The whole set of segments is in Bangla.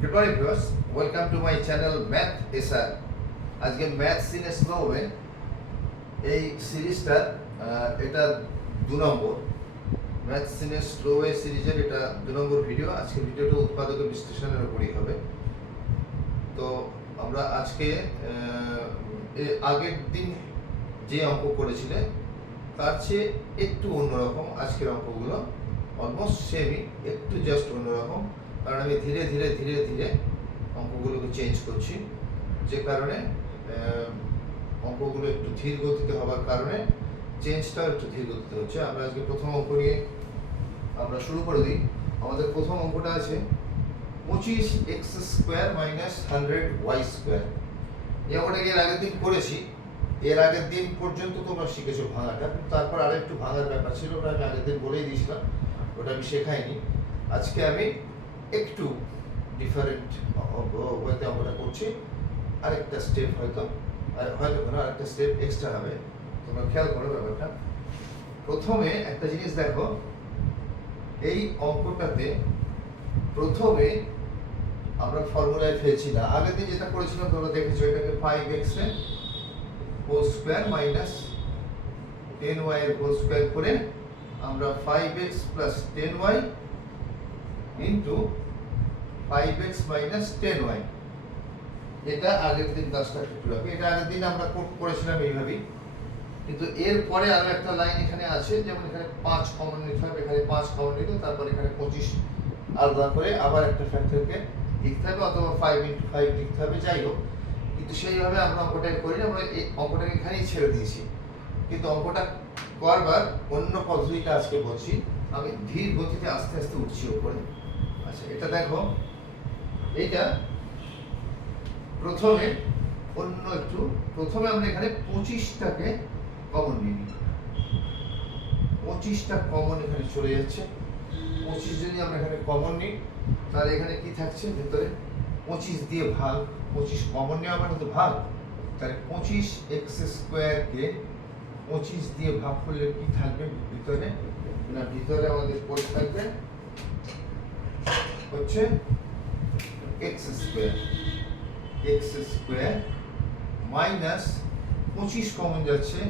Good morning viewers, welcome to my channel Math SR. আজকে ম্যাথস ইন স্লো ওয়ে এই সিরিজটা এটা 2 নম্বর ম্যাথস ইন স্লো ওয়ে সিরিজের এটা 2 নম্বর ভিডিও। আজকে ভিডিওটা উৎপাদক বিশ্লেষণের উপরই হবে। তো আমরা আজকে আগের দিন যে অঙ্ক করেছিলেন তার চেয়ে একটু অন্যরকম আজকের অঙ্কগুলো, অলমোস্ট সেমই, একটু জাস্ট অন্যরকম, কারণ আমি ধীরে ধীরে ধীরে ধীরে অঙ্কগুলোকে চেঞ্জ করছি, যে কারণে অঙ্কগুলো একটু ধীর গতিতে হওয়ার কারণে চেঞ্জটাও একটু ধীর গতিতে হচ্ছে। আমরা আজকে প্রথম অঙ্ক নিয়ে আমরা শুরু করে দিই। আমাদের প্রথম অঙ্কটা আছে 25x² - 100y²। এই অঙ্কটাকে এর আগের দিন করেছি, এর আগের দিন পর্যন্ত তোমরা শিখেছো ভাঙাটা, তারপর আর একটু ভাঙার ব্যাপার ছিল, ওটা আমি আগের দিন বলেই দিয়েছিলাম, ওটা আমি শেখাইনি। আজকে আমি একটু ডিফারেন্ট ওয়েতে অঙ্কটা করছি, আরেকটা স্টেপ হয়তো আরেকটা স্টেপ এক্সট্রা হবে। তোমরা খেয়াল করো ব্যাপারটা। প্রথমে একটা জিনিস দেখো, এই অঙ্কটাতে প্রথমে আমরা ফর্মুলায় ফেলছি না। আগের দিন যেটা করেছিলাম তোমরা দেখেছো, এটাকে 5x এর হোল স্কয়ার মাইনাস 10y এর হোল স্কয়ার করে আমরা 5x plus 10y into 5x minus 10y, এটা আগের দিন কাজটা একটু রাখবে। এটা আগের দিন আমরা করেছিলাম এইভাবেই, কিন্তু এর পরে আরো একটা লাইন এখানে আছে, যেমন এখানে 5 কমন নিতে হবে, এখানে 5 কমন নিতে, তারপর এখানে 25 আলাদা করে আবার একটা ফ্যাক্টরকে লিখতে হবে, অথবা 5 × 5 লিখতে হবে, যাই হোক। কিন্তু সেইভাবে আমরা অঙ্কটা করি না, আমরা এই অঙ্কটাকে এখানেই ছেড়ে দিয়েছি। কিন্তু অঙ্কটা করবার অন্য পদ্ধতিটা আজকে বলছি, আমি ধীর গতিতে আস্তে আস্তে উঠছি উপরে। আচ্ছা, এটা দেখো, এইটা প্রথমে অন্য একটু, প্রথমে আমরা এখানে 25টাকে কমন নিই। 25টা কমন এখানে চলে যাচ্ছে। 25 যদি আমরা এখানে কমন নিই, তাহলে এখানে কি থাকছে ভেতরে, 25 দিয়ে ভাগ, 25 কমন নেওয়া মানে তো ভাগ, তাহলে 25x² কে 25 দিয়ে ভাগ করলে কি থাকবে ভিতরে, না ভিতরে আমাদের পড়ে থাকবে হচ্ছে x² মাইনাস 25 কমন যাচ্ছে,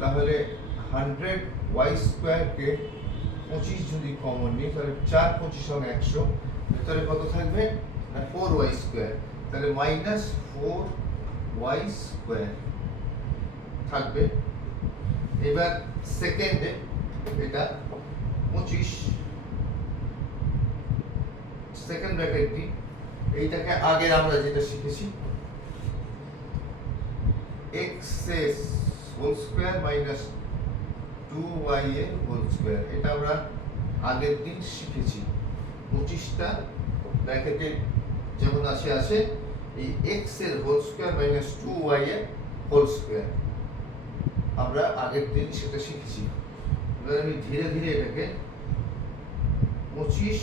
তাহলে 100y² কে 25 যদি কমন নিই, তাহলে 4 25 = 100, ভিতরে কত থাকবে না 4y², তাহলে মাইনাস 4y² থাকবে। এবার সেকেন্ডে এটা 25 সেকেন্ড ব্র্যাকেটটি, এইটাকে আগে আমরা যেটা শিখেছি x এর হোল স্কয়ার মাইনাস 2y এর হোল স্কয়ার, এটা আমরা আগের দিন শিখেছি। 25টা ব্র্যাকেটে যেমন আছে এই x এর হোল স্কয়ার মাইনাস 2y এর হোল স্কয়ার, আমরা আগের দিন সেটা শিখেছি। এবার আমি ধীরে ধীরে এটাকে 25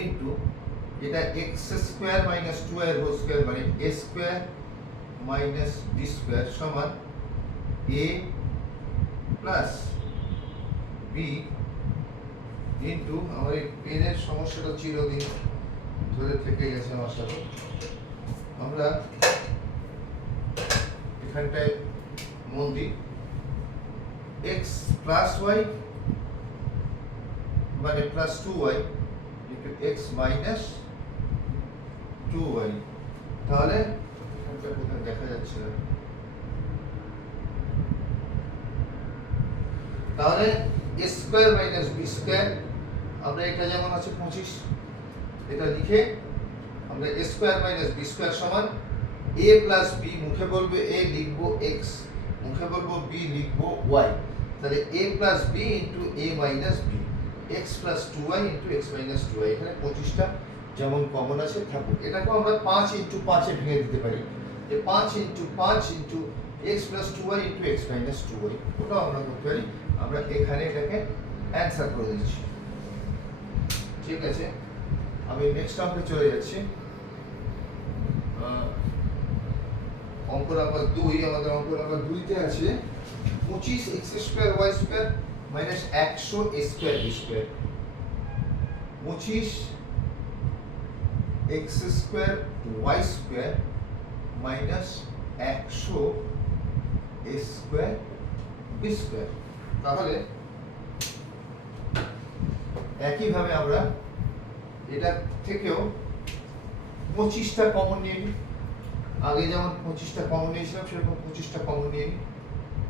ইন্টু এটা x² মাইনাস 2y এর হোল স্কয়ার মানে a² মাইনাস b² সমান a প্লাস b ইন্টু, আমার এই পেনের সমস্যাটা চিরদিন ধরে থেকে গেছে আমার সাথে। আমরা এখানটায় মন দিই, x প্লাস y মানে plus 2y into x minus 2y, তাহলে এখানটা কোথায় দেখা যাচ্ছে না, তাহলে a² মাইনাস b², আমরা এটা যেমন আছে 25, এটা লিখে আমরা a² মাইনাস b² সমান a প্লাস b, মুখে বলবো a লিখবো x, মুখে বলবো b লিখবো y, তাহলে a plus b into a minus b, x plus 2y into x minus 2y, এখানে 25টা যেমন কমন আছে থাকুক। এটাকে আমরা 5 × 5 এ ভেঙে দিতে পারি, যে 5 × 5 into x plus 2y into x minus 2y, ওটাও আমরা করতে পারি। আমরা এখানে এটাকে অ্যান্সার করে দিচ্ছি, ঠিক আছে। আমি নেক্সট অঙ্কে চলে যাচ্ছি। অঙ্ক নাম্বার 2, আমাদের অঙ্ক নাম্বার 2তে আছে 25x² y² minus 100 a² b²। 25 x square y square minus 100 a square b square. তাহলে একইভাবে আমরা এটা থেকেও 25টা কমন নিয়ে নিই। আগে যেমন 25টা কমন নিয়েছিলাম সেরকম 25টা কমন নিয়ে নিই।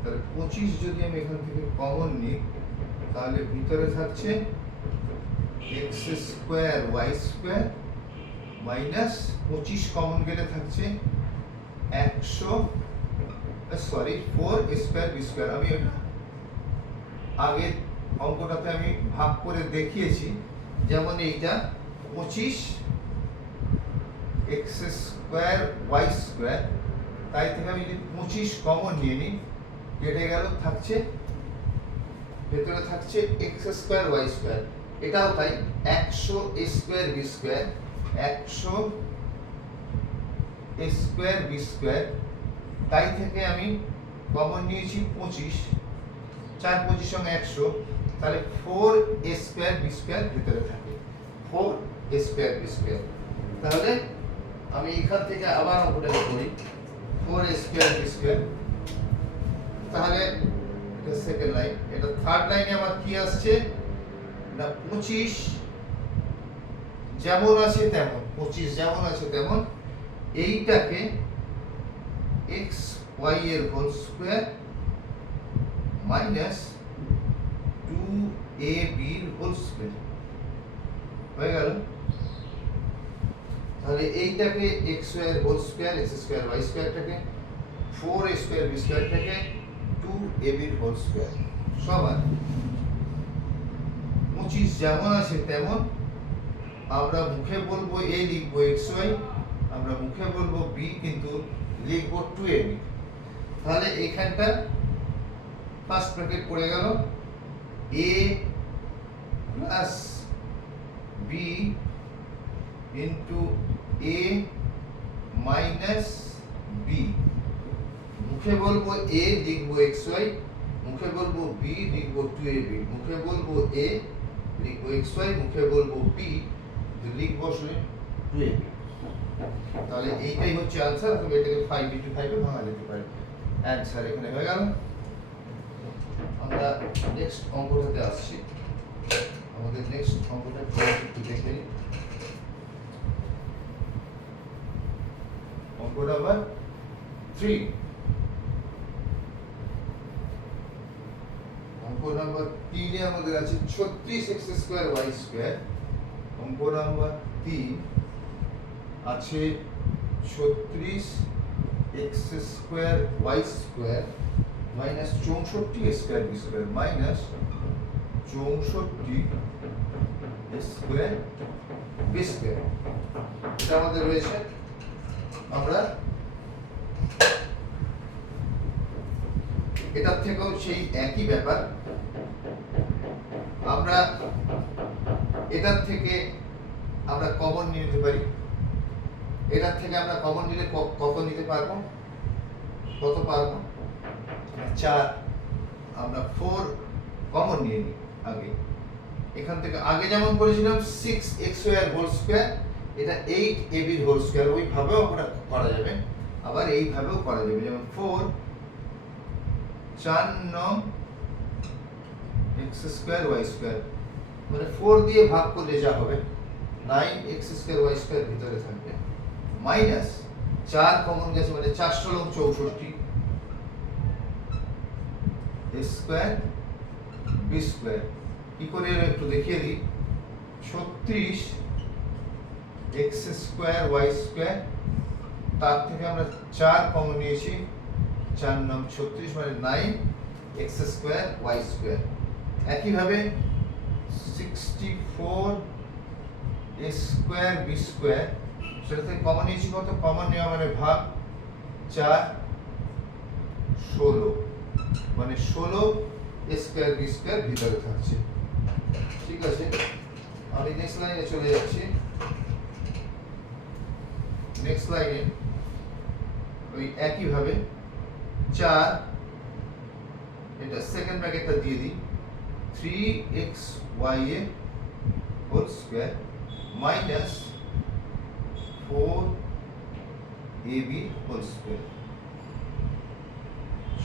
তাহলে 25 যদি আমি এখান থেকে কমন নিই তাহলে ভিতরে থাকছে x square y square minus 25 common গেলে থাকছে 4 স্কোয়ার বি স্কোয়ার। আমি এটা আগের অঙ্কটাতে আমি ভাগ করে দেখিয়েছি, যেমন এইটা 25 এক্স স্কোয়ার ওয়াই স্কোয়ার, তাই থেকে আমি যদি 25 কমন নিয়ে নিই কেটে গেল, থাকছে ভেতরে থাকছে এক্স স্কোয়ার ওয়াই স্কোয়ার। এটাও তাই 100 square b square, 100 square b square, তাই থেকে আমি কমন নিয়েছি 25, 4 25 সঙ্গে 100, তাহলে 4 স্কোয়ার বি স্কোয়ার ভিতরে থাকে, 4 স্কোয়ার বি স্কোয়ার। তাহলে আমি এখান থেকে আবার অঙ্কটাকে করি, 4 স্কোয়ার বি স্কোয়ার। তাহলে এটা সেকেন্ড লাইন। এটা থার্ড লাইনে আমার কি আসছে না 25 যেমন আছে তেমন, 25 যেমন আছে তেমন এইটাকে x y এর হোল স্কয়ার মাইনাস 2ab এর হোল স্কয়ার হয়ে গেল। তাহলে এইটাকে x y এর whole square, x square y স্কয়ারটাকে 4 স্কয়ার b স্কয়ারটাকে 2ab এর হোল স্কয়ার সমান 25 যেমন আছে তেমন আমরা মুখে বলবো a লিখবো xy, আমরা মুখে বলবো b কিন্তু লিখবো 2ab। তাহলে এখানটা ফার্স্ট ব্র্যাকেট পড়ে গেল a plus b into a minus b। মুখে বলবো a লিখবো xy, মুখে বলবো b লিখবো 2ab, মুখে বলবো a লিখবো xy, মুখে বলবো b লিখবো 2ab। তাহলে এইটাই হচ্ছে आंसर। তুমি এটাকে 5 into 5 এ ভাঙা যেতে পারে। आंसर এখানে হয়ে গেল। আমরা নেক্সট অঙ্কটাতে আসছি। আমাদের নেক্সট অঙ্কটা একটু দেখে নিই। অঙ্ক নাম্বার 3। অঙ্ক নাম্বার 3 এ আমাদের আছে 36x স্কয়ার y স্কয়ার। অঙ্ক নাম্বার 3 আছে 36x square y square minus 64 square b square minus 64 square b square. এটা আমাদের রয়েছে। আমরা এটার থেকেও সেই একই ব্যাপার, আমরা এটার থেকে আমরা কমন নিতে পারি। এটার থেকে আমরা কমন নিলে কত নিতে পারবো? কত পারবো? 4। আমরা 4 কমন নিয়ে নিই আগে। এখান থেকে আগে যেমন করেছিলাম 6xy এর হোল স্কয়ার, এটা 8ab এর হোল স্কয়ার, ওইভাবেও আমরা করা যাবে, আবার এইভাবেও করা যাবে। যেমন 4 4 নং x স্কয়ার y স্কয়ার, মানে 4 দিয়ে ভাগ করলে যা হবে 9x স্কয়ার y স্কয়ার ভিতরে থাকবে মাইনাস 4 কমন গেছে মানে 4 লং 64 স্কয়ার বি স্কয়ার। কি করে একটু দেখিয়ে দিই। 36 x স্কয়ার y স্কয়ার, তার থেকে আমরা 4 কমন নিয়েছি, 4 নং 36 মানে 9x স্কয়ার y স্কয়ার। একইভাবে 64 স্কয়ার বি স্কয়ার, সেটা থেকে কমন নিয়েছি কত? কমন নেওয়া মানে ভাগ 4 16 মানে 16 স্কয়ার বি স্কয়ার ভিতরে থাকছে। ঠিক আছে, আমি নেক্সট লাইনে চলে যাচ্ছি। নেক্সট লাইনে ওই একই ভাবে 4, এটা সেকেন্ড ব্র্যাকেটটা দিয়ে দিই, 3xy এর whole square minus 4ab whole square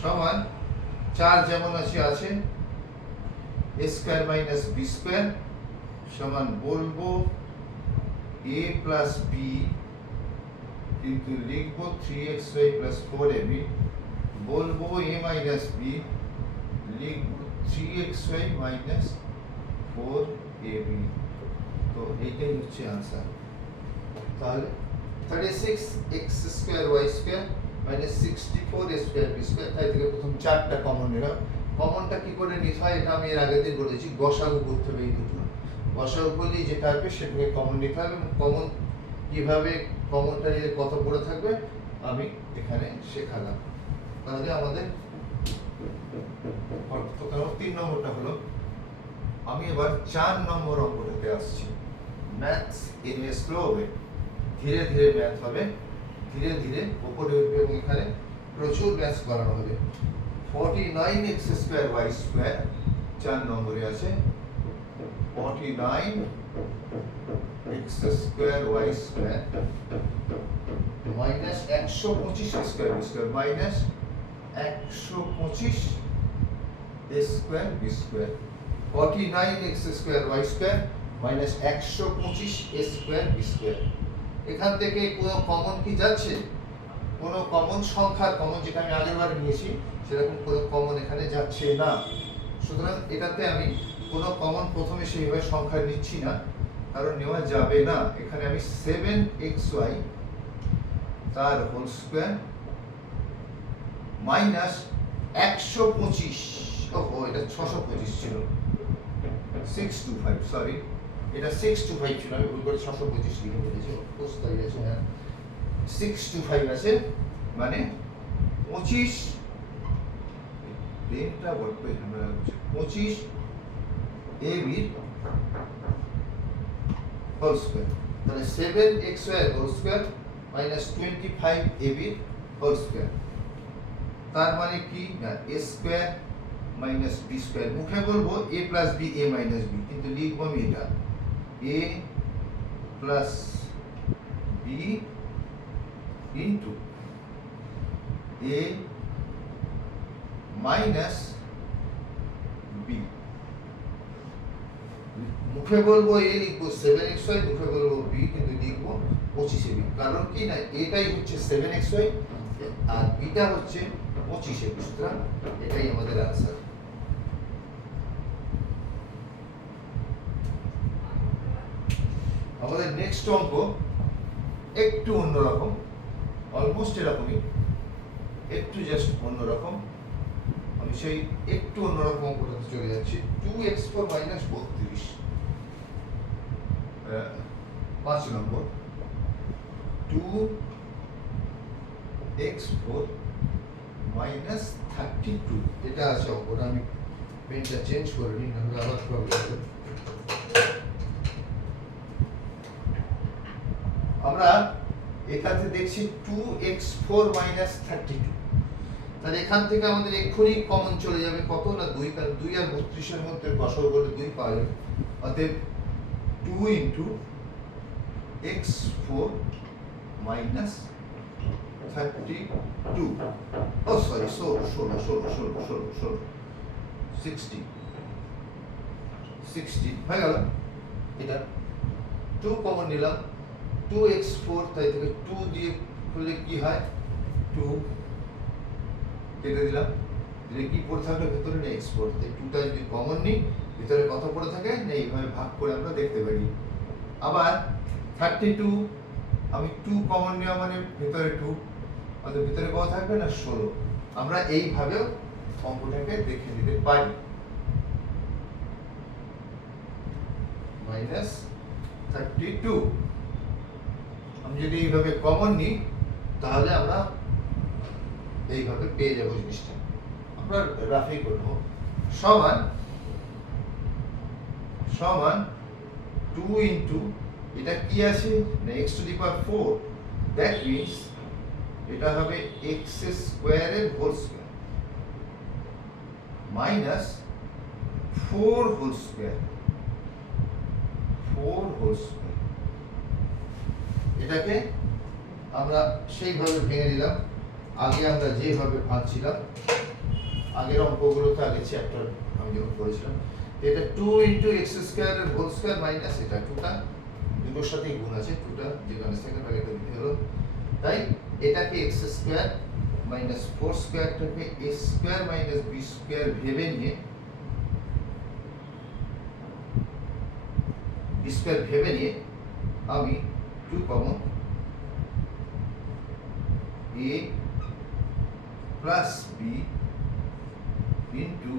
সমান 4 যেমন আছে a square minus b square সমান বলবো a প্লাস b কিন্তু লিখবো 3xy প্লাস 4ab বলবো a মাইনাস b লিখবো 3xy মাইনাস 4ab তো এইটাই হচ্ছে आंसर তাহলে 36x square y square minus 64 a square b square তাই থেকে প্রথম চারটা কমন নিলাম কমনটা কি করে নিতে হয় এটা আমি এর আগে দিন বলেছি গসাগু করতে হবে এই দুটো গসাগু করলে যেটা আসবে সেটাকে কমন নিতে হবে এবং কমন কিভাবে কমনটা নিয়ে কত পড়ে থাকবে আমি এখানে শেখালাম তাহলে আমাদের প্রথম 3 নম্বরটা হলো আমি এবার 4 নম্বর অঙ্কটাতে আসছি maths in a slow way ধীরে ধীরে ম্যাথ হবে ধীরে ধীরে উপরে উঠবে এবং এখানে প্রচুর ম্যাথ করানো হবে 49x স্কয়ার y স্কয়ার 4 নম্বরে আছে 49x square y square minus 125 square b square minus 125 a square b square 49x square y square minus 125 a square b square এখান থেকে কোনো কমন কি যাচ্ছে কোনো কমন সংখ্যার কমন যেটা আমি আগেরবার নিয়েছি সেরকম কোনো কমন এখানে যাচ্ছে না সুতরাং এটাতে আমি কোনো কমন প্রথমে সেইভাবে সংখ্যা নিচ্ছি না কারণ নেওয়া যাবে না এখানে আমি 7xy তার হোল স্কয়ার মাইনাস 125 ওহো এটা 625 ছিল 625 সরি এটা 625 ছিল আমি ভুল করে 625 লিখে ফেলেছি কোথায় আছে হ্যাঁ 625 আছে মানে 25 পেনটা বলতে আমরা 25 ab হোল স্কয়ার তাহলে 7xy whole square minus 25ab whole square তার মানে কি না a square minus b square মুখে বলবো a plus b a minus b কিন্তু লিখবো আমি এটা a plus b into a minus b মুখে বলবো a লিখবো 7xy মুখে বলবো b কিন্তু লিখবো 25ab কারণ কি না এটাই হচ্ছে 7xy আর bটা হচ্ছে 25ab সুতরাং এটাই আমাদের आंसर আমাদের নেক্সট অঙ্ক একটু অন্যরকম অলমোস্ট এরকমই একটু জাস্ট অন্যরকম আমি সেই একটু অন্যরকম অঙ্কটাতে চলে যাচ্ছি 2x4 মাইনাস 32 5 নম্বর 2x4 মাইনাস 32 এটা আছে অঙ্কটা আমি পেনটা চেঞ্জ করে নিই নাহলে আবার প্রবলেম হবে আমরা এখানে দেখছি 2x4 মাইনাস 32 তাহলে এখান থেকে আমাদের এক্ষুনি কমন চলে যাবে কত না 2 কারণ 2 আর 32 এর মধ্যে গসর করে 2 পাওয়া যাবে অতএব 2 into x4 minus 32 ও সরি 16 হয়ে গেল এটা 2 কমন নিলাম 2x4 তাই থেকে 2 দিয়ে করলে কি হয় 2 কেটে দিলাম দিলে কি পড়ে থাকলে ভিতরে না x4 তাই 2টা যদি কমন নিই ভিতরে কত পড়ে থাকে না এইভাবে ভাগ করে আমরা দেখতে পারি আবার 32 আমি 2 কমন নেওয়া মানে ভিতরে 2 আর ভিতরে কত থাকবে না 16 আমরা এইভাবেও অঙ্কটাকে দেখে নিতে পারি মাইনাস 32 আমি যদি এইভাবে কমন নিই তাহলে আমরা এইভাবে পেয়ে যাব জিনিসটা আমরা রাফি করব সমান 2 into এটা কি আছে না x to the power 4 that means এটা হবে x স্কয়ার এর whole square minus 4 whole square এটাকে আমরা সেইভাবে ভেঙে দিলাম, আগে আমরা যেভাবে ভাঙছিলাম আগের অঙ্কগুলোতে, আগে চ্যাপ্টার আমি যখন করেছিলাম। এটা 2 ইন্টু এক্স স্কোয়ার এর হোল স্কোয়ার মাইনাস এটা 2টা দুটোর সাথেই গুণ আছে, 2টা যেখানে সেকেন্ড ব্র্যাকেটে দিতে হলো, তাই এটাকে এক্স স্কোয়ার মাইনাস 4 স্কোয়ারটাকে a square minus b square ভেবে নিয়ে আমি 2 common a plus b into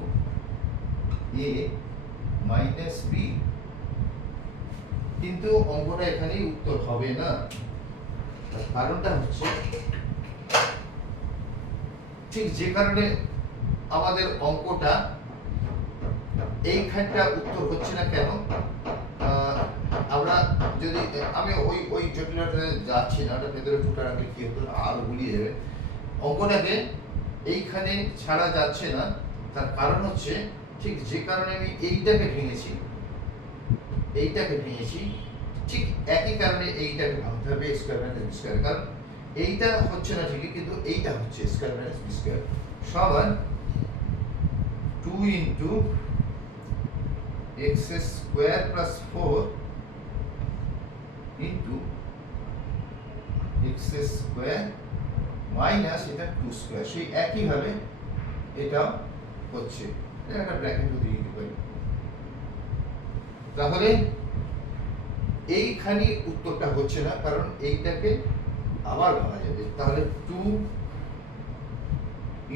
a minus b. কিন্তু অঙ্কটা এখানেই উত্তর হবে না, তার কারণটা হচ্ছে ঠিক যে কারণে আমাদের অঙ্কটা এইখানটা উত্তর হচ্ছে না কেন, আমরা যদি আমি ওই জটিলতাতে যাচ্ছি না, ওটা ভেতরে ফুটা রাখলে কি হতো আরো গুলিয়ে যাবে অঙ্কটাকে, এইখানে ছাড়া যাচ্ছে না। তার কারণ হচ্ছে ঠিক যে কারণে আমি এইটাকে ভেঙেছি ঠিক একই কারণে এইটাকে ভাঙতে হবে স্কয়ার মাইনাস বি স্কয়ার, কারণ এইটা হচ্ছে না ঠিকই, কিন্তু এইটা হচ্ছে স্কয়ার মাইনাস বি স্কয়ার সমান 2 into x square plus 4 into x square minus এটা 2 স্কোয়ার। সেই একইভাবে এটা হচ্ছে, এটা একটা ব্র্যাকেটও দিয়ে দিতে পারি। তাহলে এইখানে উত্তরটা হচ্ছে না, কারণ এইটাকে আবার ভাঙা যাবে। তাহলে 2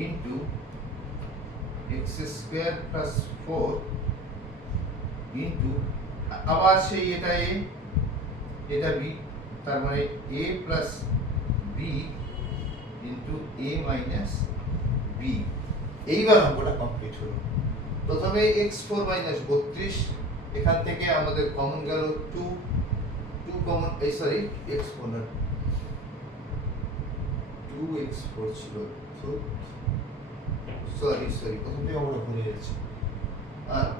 into x square plus 4 into আবার সেই এটা a এটা b, তার মানে a plus b into a minus b। এইবার অঙ্কটা কমপ্লিট হলো। প্রথমে x4 মাইনাস 32, এখান থেকে আমাদের কমন গেল 2 কমন, এই সরি x4 না 2x4 ছিল, সরি প্রথম থেকে আমরা ভুলে যাচ্ছি।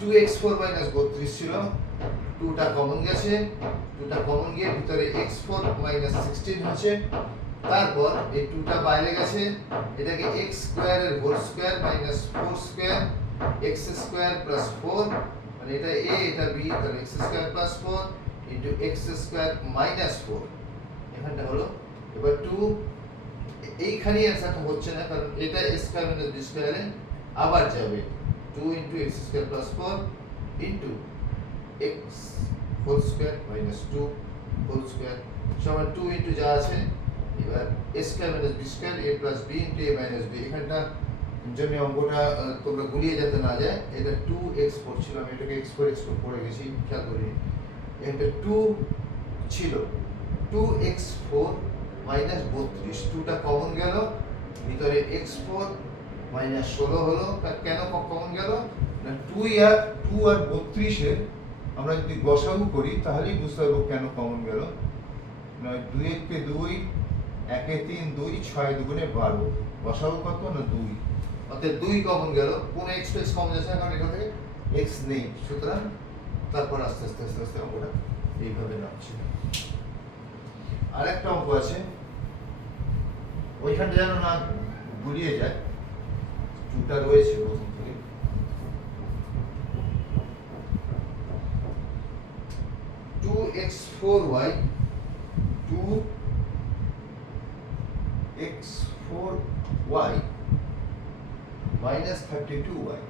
2x4 মাইনাস 32 ছিল, 2টা কমন গেছে, 2টা কমন গিয়ে ভিতরে x4 মাইনাস 16 হচ্ছে। তারপর এই 2টা বাইরে গেছে, এটাকে x স্কয়ার এর whole square minus 4 square x square plus 4, মানে এটা a এটা b, তাহলে x square plus 4 into x square minus 4 এখানটা হলো। এবার 2 এইখানে অ্যান্সারটা হচ্ছে না, কারণ এটা a স্কয়ার মাইনাস b স্কয়ারে আবার যাবে 2 into x square plus 4 into x whole square minus 2 whole square সমান 2 ইনটু যা আছে, এবার a square minus b square a plus b into a minus b। এখানটা জন্য অঙ্কটা তোমরা গুলিয়ে যেতে না যায়, এটা 2x4 ছিল, আমি এটাকে x4 পড়ে গেছি, খেয়াল করিনি। এটা 2 ছিল, 2x4 মাইনাস 32, 2টা কমন গেল, ভিতরে x4 মাইনাস 16 হলো। কেন কমন গেল না, 2 আর 32 এর আমরা যদি গসাগু করি তাহলেই বুঝতে পারবো কেন কমন গেল। 2 কে 2, 1 এ 3, 2 6 দুগুণে 12, গসাগু কত না 2, অর্থাৎ 2 কমন গেল। কোন x কমন যাচ্ছে না, কারণ এখান থেকে x নেই, সুতরাং তারপর আস্তে আস্তে অঙ্কটা এইভাবে নামছে। আরেকটা অঙ্ক আছে, ওইখানটা যেন না গুলিয়ে যায়, 2টা রয়েছে প্রথম থেকে। 2x4y 2x4y minus 32y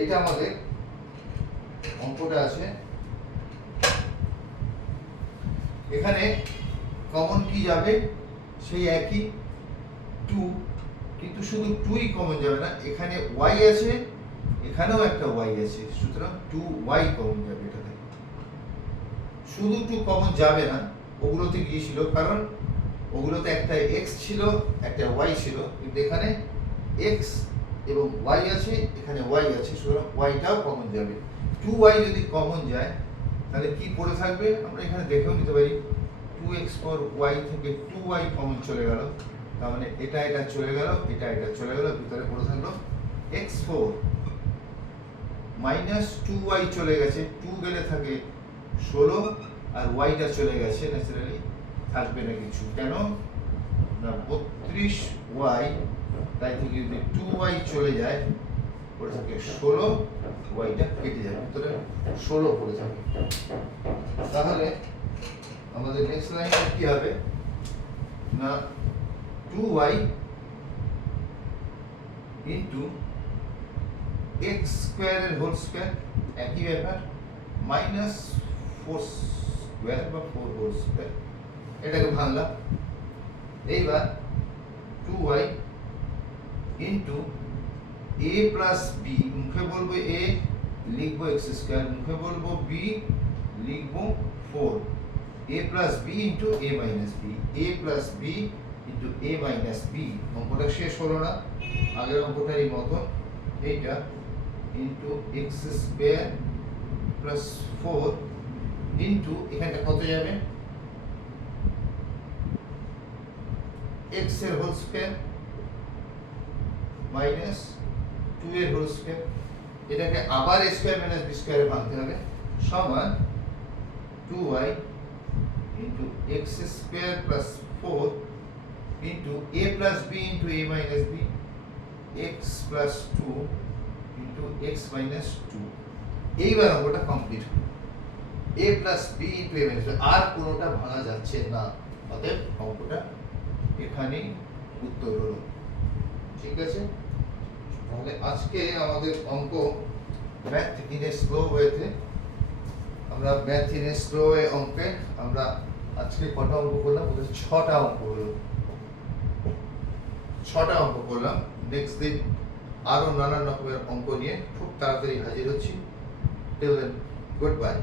এটা আমাদের অঙ্কটা আছে। এখানে কমন কি যাবে, সেই একই 2, কিন্তু শুধু 2ই কমন যাবে না, এখানে y আছে, এখানেও একটা y আছে, সুতরাং 2y কমন যাবে। এটা থেকে শুধু 2 কমন যাবে না, ওগুলোতে গিয়েছিল, কারণ ওগুলোতে একটা x ছিল একটা y ছিল, কিন্তু এখানে x এবং y আছে, এখানে y আছে, সুতরাং yটাও কমন যাবে। 2y যদি কমন যায় তাহলে কি পড়ে থাকবে, আমরা এখানে দেখেও নিতে পারি, 2x4y থেকে 2y কমন চলে গেল, তার মানে এটা চলে গেল, এটা চলে গেল, ভিতরে পড়ে থাকলো x4 মাইনাস টু ওয়াই চলে গেছে, টু গেলে থাকে 16 আর ওয়াইটা চলে গেছে, ন্যাচারালি থাকবে না কিছু। কেন না 32 ওয়াই, তাই থেকে যদি টু ওয়াই চলে যায় পড়ে থাকে 16, ওয়াইটা কেটে যাবে, ভিতরে 16 পড়ে থাকে। তাহলে আমাদের নেক্সট লাইনটা কি হবে না 2y ইন্টু এক্স স্কোয়ারের হোল স্কোয়ার, একই ব্যাপার, মাইনাস 4 স্কোয়ার বা 4 হোল স্কোয়ার, এটাকে ভাঙলাম। এইবার 2y into a plus B, মুখে বলবো a লিখবো এক্স স্কোয়ার, মুখে বলবো b লিখবো 4, a plus b into a minus b, a plus b into a minus b. অঙ্কটা শেষ হলো না, আগের অঙ্কটারই মতো, এইটা into x square plus 4 into এখানটা কত যাবে এক্স এর হোল স্কোয়ার মাইনাস 2 এর হোল স্কোয়ার, এটাকে আবার a স্কোয়ার মাইনাস b স্কোয়ারে ভাঙতে হবে, সমান 2y into x square plus 4 into a plus b into a minus b, x plus 2 into x minus 2। এইবার অঙ্কটা কমপ্লিট হলো, a plus b into a মাইনাস, আর কোনোটা ভাঙা যাচ্ছে না, অতএব অঙ্কটা এখানেই উত্তর হলো। ঠিক আছে, তাহলে আজকে আমাদের অঙ্ক ম্যাথ ইন এ স্লো ওয়েতে, আমরা math in a slow way অঙ্কে আমরা আজকে কটা অঙ্ক করলাম, ওদের 6টা অঙ্ক হলো, 6টা অঙ্ক করলাম। নেক্সট দিন আরো নানান রকমের অঙ্ক নিয়ে খুব তাড়াতাড়ি হাজির হচ্ছি। Till then, good bye.